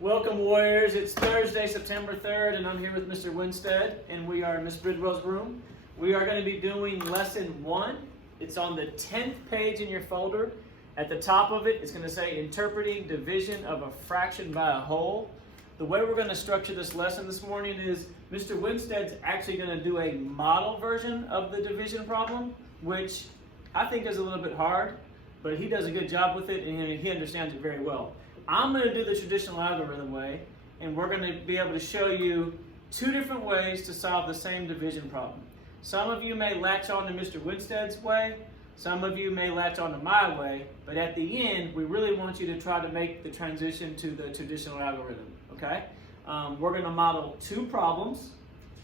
Welcome, Warriors. It's Thursday, September 3rd, and I'm here with Mr. Winstead, and we are in Miss Bridwell's room. We are going to be doing Lesson 1. It's on the 10th page in your folder. At the top of it, it's going to say Interpreting Division of a Fraction by a Whole. The way we're going to structure this lesson this morning is Mr. Winstead's actually going to do a model version of the division problem, which I think is a little bit hard, but he does a good job with it, and he understands it very well. I'm going to do the traditional algorithm way, and we're going to be able to show you two different ways to solve the same division problem. Some of you may latch on to Mr. Winstead's way, some of you may latch on to my way, but at the end, we really want you to try to make the transition to the traditional algorithm, okay? We're going to model two problems,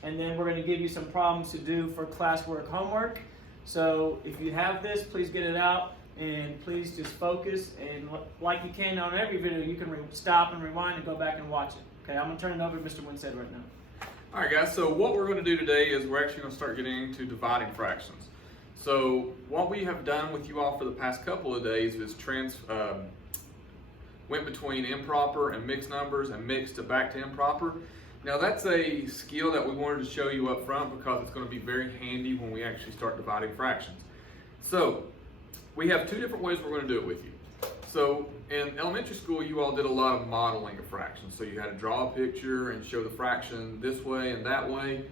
and then we're going to give you some problems to do for classwork homework. So if you have this, please get it out. And please just focus, and like you can on every video, you can stop and rewind and go back and watch it. Okay, I'm going to turn it over to Mr. Winstead right now. All right, guys, so what we're going to do today is we're actually going to start getting into dividing fractions. So what we have done with you all for the past couple of days is went between improper and mixed numbers and mixed to back to improper. Now that's a skill that we wanted to show you up front because it's going to be very handy when we actually start dividing fractions. So we have two different ways we're going to do it with you. So in elementary school, you all did a lot of modeling of fractions. So you had to draw a picture and show the fraction this way and that way.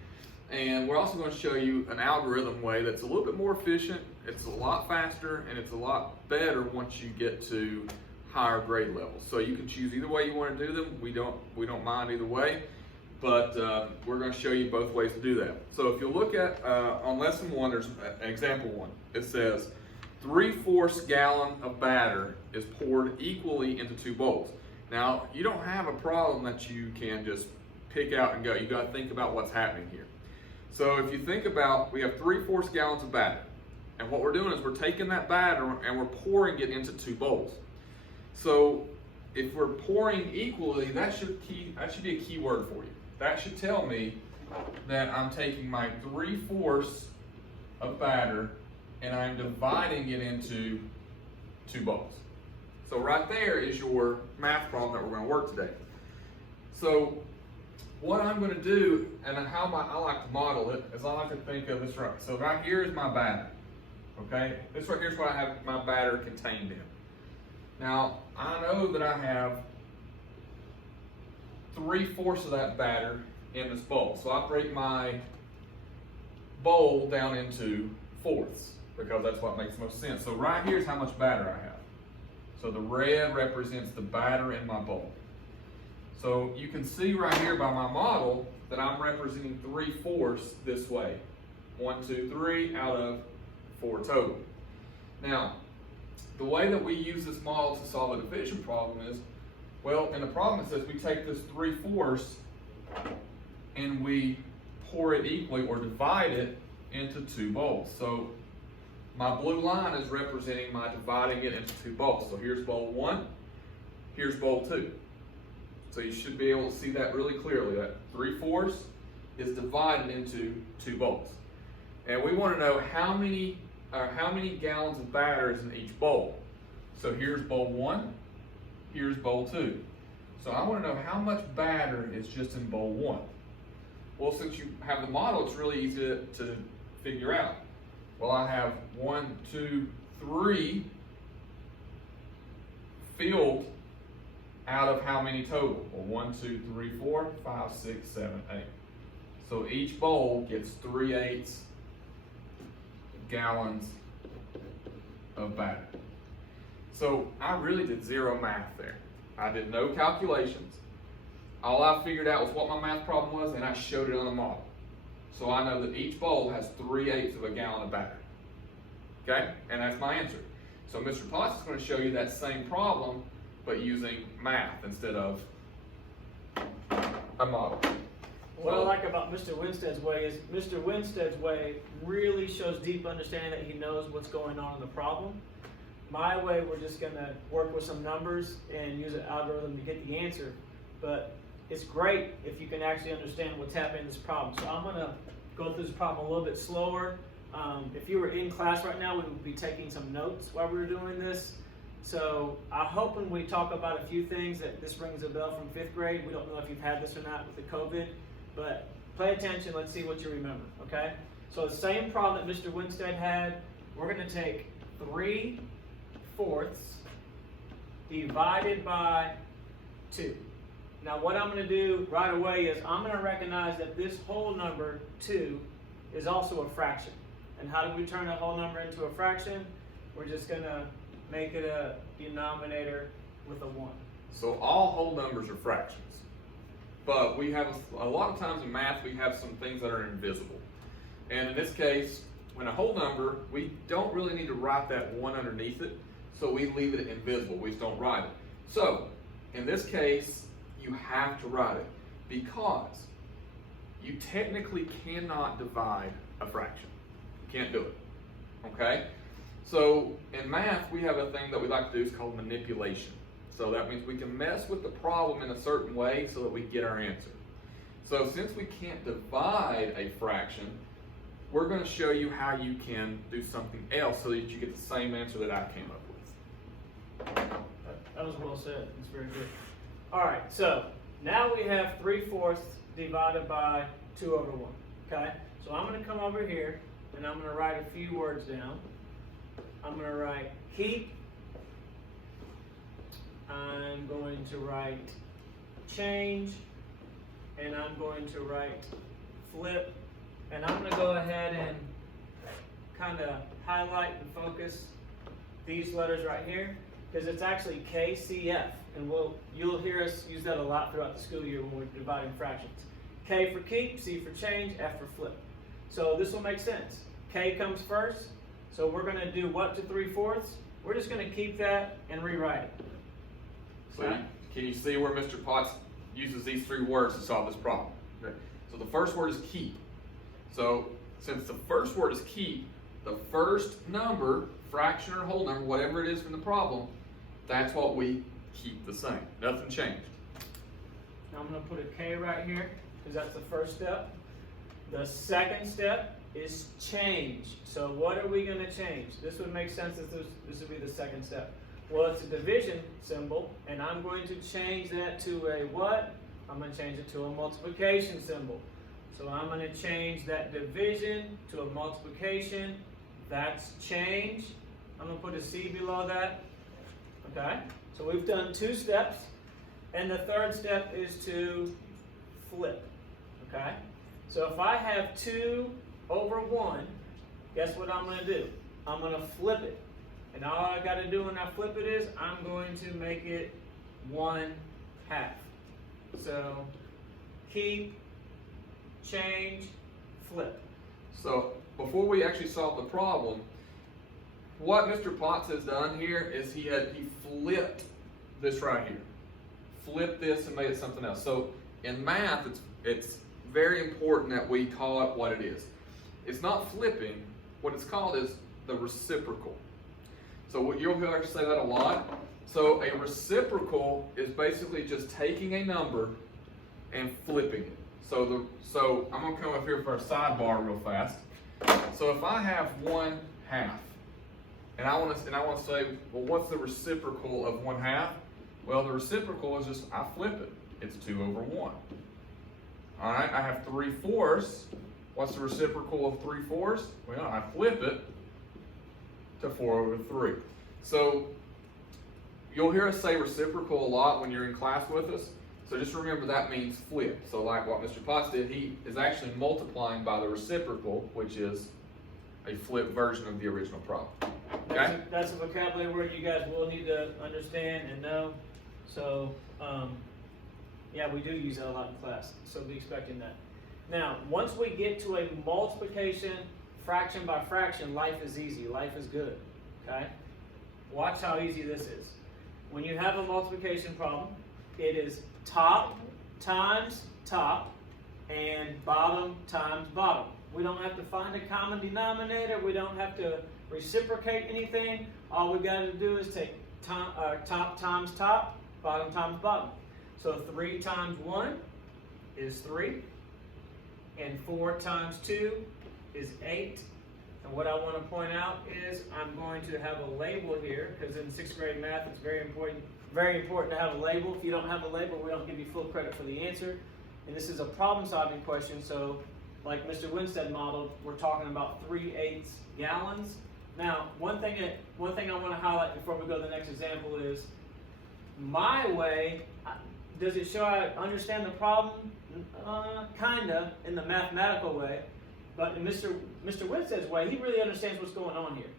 And we're also going to show you an algorithm way that's a little bit more efficient, it's a lot faster, and it's a lot better once you get to higher grade levels. So you can choose either way you want to do them. We don't mind either way, but we're going to show you both ways to do that. So if you look at on lesson 1, there's example 1. It says 3/4 gallon of batter is poured equally into 2 bowls. Now, you don't have a problem that you can just pick out and go. You got to think about what's happening here. So if you think about, we have 3/4 gallons of batter. And what we're doing is we're taking that batter and we're pouring it into 2 bowls. So if we're pouring equally, that should be a key word for you. That should tell me that I'm taking my 3/4 of batter and I'm dividing it into 2 bowls. So right there is your math problem that we're going to work today. So what I'm going to do, and how I like to model it, is I like to think of this right. So right here is my batter. Okay? This right here is what I have my batter contained in. Now, I know that I have 3/4 of that batter in this bowl. So I break my bowl down into fourths, because that's what makes the most sense. So right here's how much batter I have. So the red represents the batter in my bowl. So you can see right here by my model that I'm representing 3/4 this way. 1, 2, 3 out of 4 total. Now, the way that we use this model to solve a division problem is, well, in the problem it says we take this 3/4 and we pour it equally or divide it into 2 bowls. So my blue line is representing my dividing it into 2 bowls. So here's bowl 1, here's bowl 2. So you should be able to see that really clearly, that 3/4 is divided into 2 bowls. And we want to know how many gallons of batter is in each bowl. So here's bowl 1, here's bowl 2. So I want to know how much batter is just in bowl 1. Well, since you have the model, it's really easy to figure out. Well, I have 1, 2, 3 filled out of how many total? Well, 1, 2, 3, 4, 5, 6, 7, 8. So each bowl gets 3/8 gallons of batter. So I really did zero math there. I did no calculations. All I figured out was what my math problem was, and I showed it on the model. So I know that each bowl has 3/8 of a gallon of batter. Okay? And that's my answer. So Mr. Potts is going to show you that same problem, but using math instead of a model. What I like about Mr. Winstead's way is Mr. Winstead's way really shows deep understanding that he knows what's going on in the problem. My way, we're just going to work with some numbers and use an algorithm to get the answer. But it's great if you can actually understand what's happening in this problem. So I'm going to go through this problem a little bit slower. If you were in class right now, we would be taking some notes while we were doing this. So I hope when we talk about a few things that this rings a bell from 5th grade. We don't know if you've had this or not with the COVID, but pay attention, let's see what you remember, okay? So the same problem that Mr. Winstead had, we're gonna take 3/4 divided by 2. Now what I'm gonna do right away is I'm gonna recognize that this whole number, 2, is also a fraction. And how do we turn a whole number into a fraction? We're just gonna make it a denominator with a 1. So all whole numbers are fractions. But we have, a lot of times in math, we have some things that are invisible. And in this case, when a whole number, we don't really need to write that 1 underneath it, so we leave it invisible, we just don't write it. So, in this case, you have to write it, because you technically cannot divide a fraction. You can't do it, okay? So, in math, we have a thing that we like to do, is called manipulation. So that means we can mess with the problem in a certain way so that we get our answer. So since we can't divide a fraction, we're going to show you how you can do something else so that you get the same answer that I came up with. That was well said. That's very good. All right, so now we have 3/4 divided by 2/1. Okay, so I'm going to come over here and I'm going to write a few words down. I'm going to write keep. I'm going to write change, and I'm going to write flip, and I'm going to go ahead and kind of highlight and focus these letters right here, because it's actually KCF, and you'll hear us use that a lot throughout the school year when we're dividing fractions. K for keep, C for change, F for flip. So this will make sense. K comes first, so we're going to do what to 3/4? We're just going to keep that and rewrite it. So can you see where Mr. Potts uses these 3 words to solve this problem? Okay. So the first word is keep. So since the first word is keep, the first number, fraction or whole number, whatever it is from the problem, that's what we keep the same. Nothing changed. Now I'm going to put a K right here, because that's the first step. The second step is change. So what are we going to change? This would make sense if this would be the second step. Well, it's a division symbol, and I'm going to change that to a what? I'm going to change it to a multiplication symbol. So I'm going to change that division to a multiplication. That's change. I'm going to put a C below that. Okay? So we've done 2 steps, and the third step is to flip. Okay? So if I have 2/1, guess what I'm going to do? I'm going to flip it. And all I got to do when I flip it is, I'm going to make it 1/2. So, keep, change, flip. So before we actually solve the problem, what Mr. Potts has done here is he flipped this right here. Flipped this and made it something else. So in math, it's very important that we call it what it is. It's not flipping. What it's called is the reciprocal. So you'll hear us say that a lot. So a reciprocal is basically just taking a number and flipping it. So I'm going to come up here for a sidebar real fast. So if I have 1/2, and I want to say, well, what's the reciprocal of 1/2? Well, the reciprocal is just I flip it. It's 2/1. All right, I have 3/4. What's the reciprocal of 3/4? Well, I flip it to 4/3. So you'll hear us say reciprocal a lot when you're in class with us. So just remember that means flip. So like what Mr. Potts did, he is actually multiplying by the reciprocal, which is a flip version of the original problem. Okay? That's a vocabulary word you guys will need to understand and know. So, yeah, we do use that a lot in class. So be expecting that. Now, once we get to a multiplication, fraction by fraction, life is easy. Life is good. Okay? Watch how easy this is. When you have a multiplication problem, it is top times top and bottom times bottom. We don't have to find a common denominator. We don't have to reciprocate anything. All we got to do is take top times top, bottom times bottom. So 3 times 1 is 3, and 4 times 2 is 8, And what I want to point out is I'm going to have a label here, because in 6th grade math it's very important to have a label. If you don't have a label, we don't give you full credit for the answer. And this is a problem-solving question, so like Mr. Winstead modeled, we're talking about 3/8 gallons. Now, one thing I want to highlight before we go to the next example is my way. Does it show I understand the problem? Kinda, in the mathematical way. But in Mr. Winstead's way, he really understands what's going on here.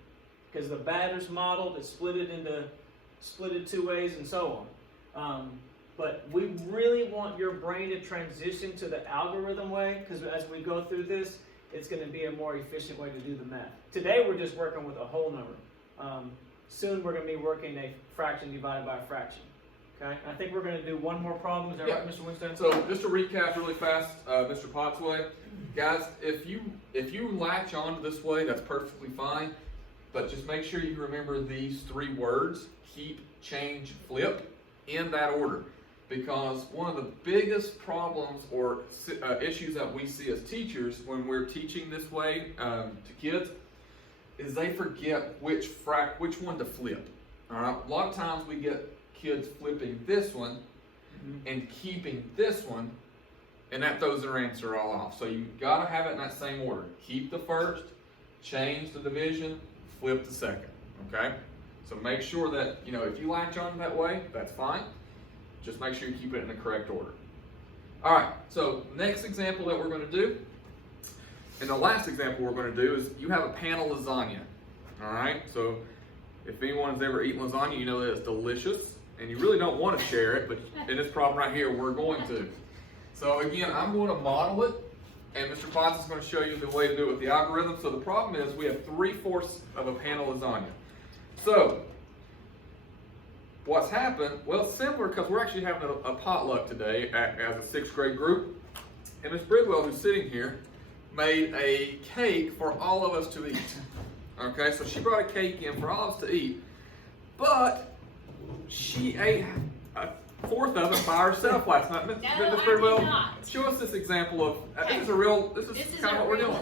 Because the batter's modeled, it's split it 2 ways and so on. But we really want your brain to transition to the algorithm way, because as we go through this, it's going to be a more efficient way to do the math. Today we're just working with a whole number. Soon we're going to be working a fraction divided by a fraction. Okay? I think we're going to do one more problem. Is that right, Mr. Winstead? So just to recap really fast, Mr. Potts way, guys, if you latch on to this way, that's perfectly fine. But just make sure you remember these 3 words: keep, change, flip, in that order. Because one of the biggest problems or issues that we see as teachers when we're teaching this way to kids is they forget which one to flip. All right, a lot of times we get kids flipping this one and keeping this one, and that throws their answer all off. So you've got to have it in that same order. Keep the first, change the division, flip the second. Okay, so make sure that if you latch on that way, that's fine. Just make sure you keep it in the correct order. All right, so next example that we're going to do, and the last example we're going to do is you have a pan of lasagna. All right, so if anyone's ever eaten lasagna, you know that it's delicious, and you really don't want to share it, but in this problem right here, we're going to. So again, I'm going to model it, and Mr. Potts is going to show you the way to do it with the algorithm. So the problem is we have 3/4 of a pan of lasagna. So what's happened? Well, it's similar because we're actually having a potluck today as a 6th grade group. And Ms. Bridwell, who's sitting here, made a cake for all of us to eat. Okay, so she brought a cake in for all of us to eat. But she ate 1/4 of it by herself last night. Ms. Bridwell, did not. show us this example of, Okay. this is kind of what we're doing.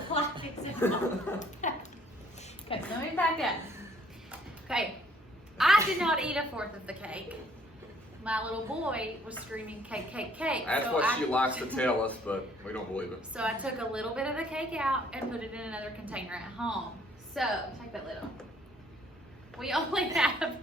Okay, let me back up. Okay, I did not eat 1/4 of the cake. My little boy was screaming cake, cake, cake. That's so what she likes to tell us, but we don't believe it. So I took a little bit of the cake out and put it in another container at home. So, take that lid off. We only have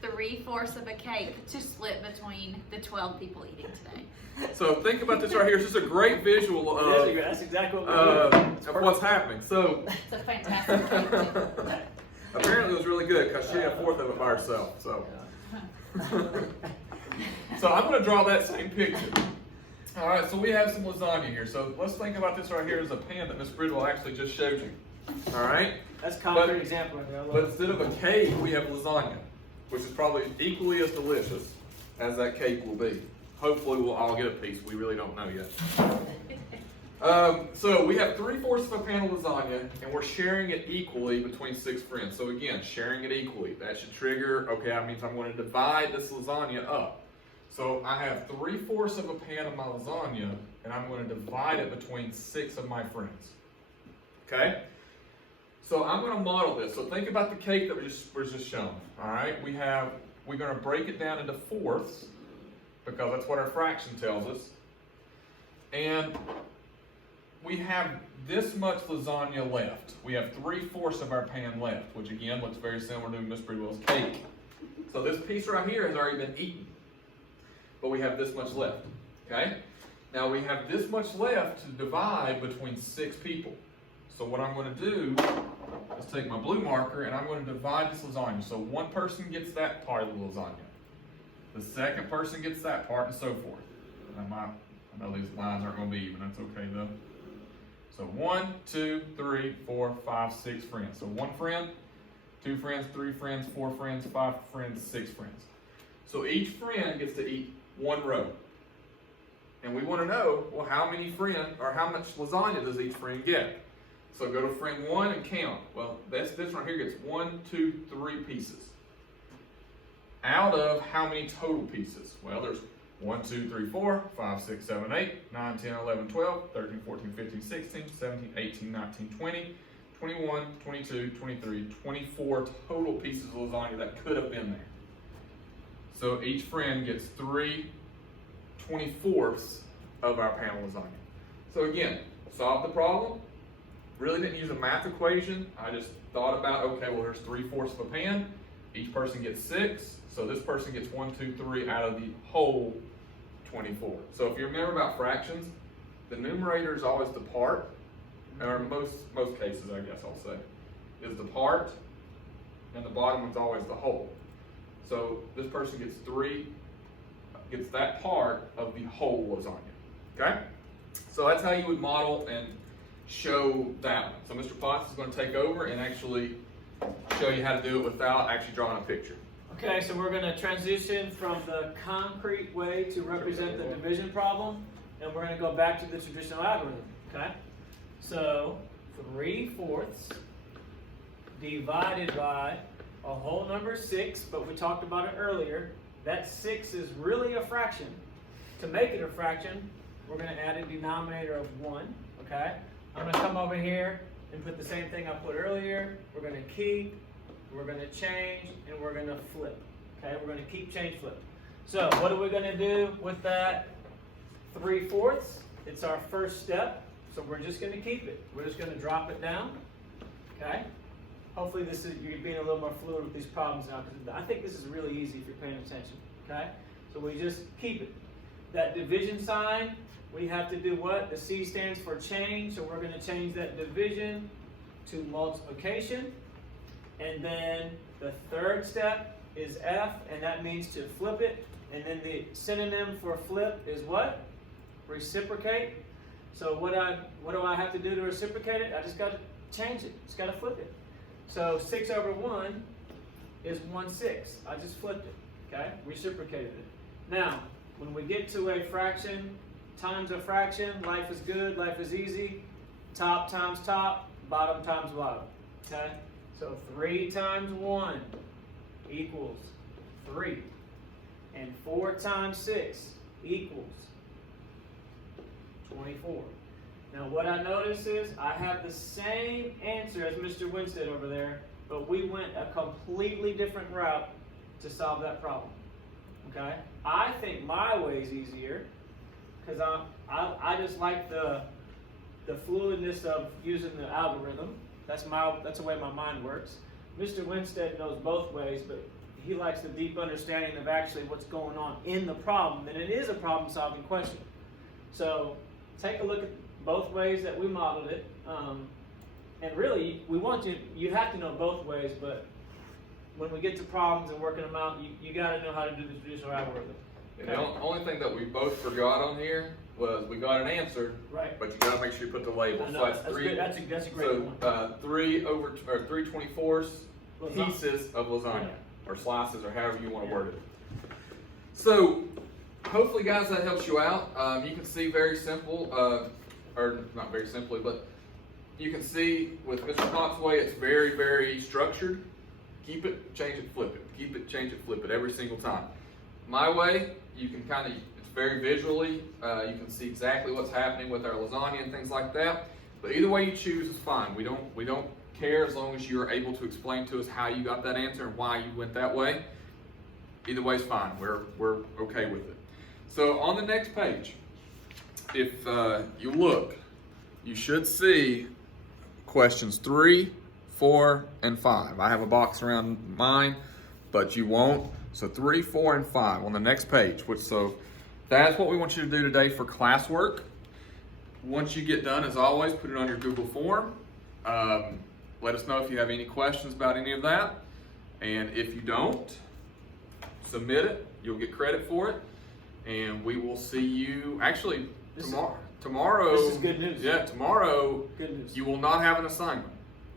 3/4 of a cake to split between the 12 people eating today. So think about this right here. It's just a great visual of, That's exactly what we're doing. of what's happening. So It's a fantastic cake. apparently it was really good because she had 1/4 of it by herself. So, so I'm going to draw that same picture. All right, so we have some lasagna here. So let's think about this right here as a pan that Miss Bridwell actually just showed you. All right, That's a concrete example. I love but it. instead of a cake, we have lasagna, which is probably equally as delicious as that cake will be. Hopefully we'll all get a piece. We really don't know yet. So we have 3/4 of a pan of lasagna, and we're sharing it equally between 6 friends. So again, sharing it equally. That should trigger, okay, that means I'm going to divide this lasagna up. So I have 3/4 of a pan of my lasagna, and I'm going to divide it between 6 of my friends. Okay? So I'm going to model this. So think about the cake that was just shown. All right? We're going to break it down into fourths, because that's what our fraction tells us. And we have this much lasagna left. We have 3/4 of our pan left, which again looks very similar to Miss Bridwell's cake. So this piece right here has already been eaten, but we have this much left. Okay? Now we have this much left to divide between 6 people. So what I'm going to do is take my blue marker and I'm going to divide this lasagna. So one person gets that part of the lasagna. The second person gets that part, and so forth. I know these lines aren't going to be even. That's okay though. So 1, 2, 3, 4, 5, 6 friends. So 1 friend, 2 friends, 3 friends, 4 friends, 5 friends, 6 friends. So each friend gets to eat 1 row. And we want to know, well, how many friends, or how much lasagna does each friend get? So go to friend 1 and count. Well, this right here gets 1, 2, 3 pieces. Out of how many total pieces? Well, there's 1, 2, 3, 4, 5, 6, 7, 8, 9, 10, 11, 12, 13, 14, 15, 16, 17, 18, 19, 20, 21, 22, 23, 24 total pieces of lasagna that could have been there. So each friend gets 3 24ths of our pan lasagna. So again, solve the problem. Really didn't use a math equation. I just thought about, okay, well, there's 3/4 of a pan. Each person gets 6. So this person gets 1, 2, 3 out of the whole 24. So if you remember about fractions, the numerator is always the part, or in most cases, I guess I'll say, is the part, and the bottom one's always the whole. So this person gets that part of the whole lasagna, okay? So that's how you would model and show that one. So Mr. Potts is going to take over and actually show you how to do it without actually drawing a picture. Okay, so we're going to transition from the concrete way to represent the division problem, and we're going to go back to the traditional algorithm, okay? So 3/4 divided by a whole number 6, but we talked about it earlier. That 6 is really a fraction. To make it a fraction, we're going to add a denominator of 1, okay? I'm going to come over here and put the same thing I put earlier. We're going to keep, we're going to change, and we're going to flip, okay? We're going to keep, change, flip. So what are we going to do with that 3/4? It's our first step, so we're just going to keep it. We're just going to drop it down, okay? Hopefully you're being a little more fluid with these problems now, because I think this is really easy if you're paying attention, okay? So we just keep it. That division sign, we have to do what? The C stands for change, so we're going to change that division to multiplication. And then the third step is F, and that means to flip it. And then the synonym for flip is what? Reciprocate. So what do I have to do to reciprocate it? I just got to change it. Just got to flip it. So 6 over 1 is 1/6. I just flipped it, okay? Reciprocated it. Now, when we get to a fraction times a fraction, life is good, life is easy. Top times top, bottom times bottom, okay? So 3 times 1 equals 3. And 4 times 6 equals 24. Now what I notice is I have the same answer as Mr. Winstead over there, but we went a completely different route to solve that problem. Okay? I think my way is easier because I just like the fluidness of using the algorithm. That's the way my mind works. Mr. Winstead knows both ways, but he likes the deep understanding of actually what's going on in the problem, and it is a problem-solving question. So take a look at both ways that we modeled it, and really, you have to know both ways, but when we get to problems and working them out, you got to know how to do the traditional algorithm. And the only thing that we both forgot on here was we got an answer, right? but you got to make sure you put the label. I know, So that's that's 3. good. That's a great So one. 3 3/24 Lasagna. pieces of lasagna, or slices, or however you want to Yeah. word it. So hopefully, guys, that helps you out. You can see very simple, or not very simply, but you can see with Mr. Potts' way, it's very, very structured. Keep it, change it, flip it. Keep it, change it, flip it every single time. My way, you can it's very visually, you can see exactly what's happening with our lasagna and things like that. But either way you choose is fine. We don't care as long as you're able to explain to us how you got that answer and why you went that way. Either way is fine. We're okay with it. So on the next page, if you look, you should see questions 3, 4, and 5. I have a box around mine, but you won't. So 3, 4, and 5 on the next page. So that's what we want you to do today for classwork. Once you get done, as always, put it on your Google form. Let us know if you have any questions about any of that. And if you don't, submit it. You'll get credit for it. And we will see you actually tomorrow. This is good news. Yeah, tomorrow Good news. you will not have an assignment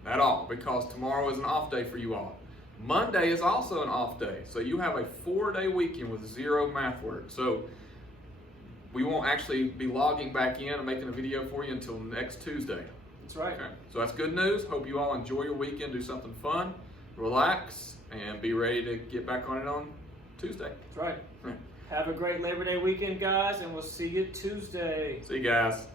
at all because tomorrow is an off day for you all. Monday is also an off day. So you have a 4-day weekend with 0 math work. So we won't actually be logging back in and making a video for you until next Tuesday. That's right. Okay. So that's good news. Hope you all enjoy your weekend, do something fun, relax, and be ready to get back on it on Tuesday. That's right. Right. Have a great Labor Day weekend, guys, and we'll see you Tuesday. See you guys.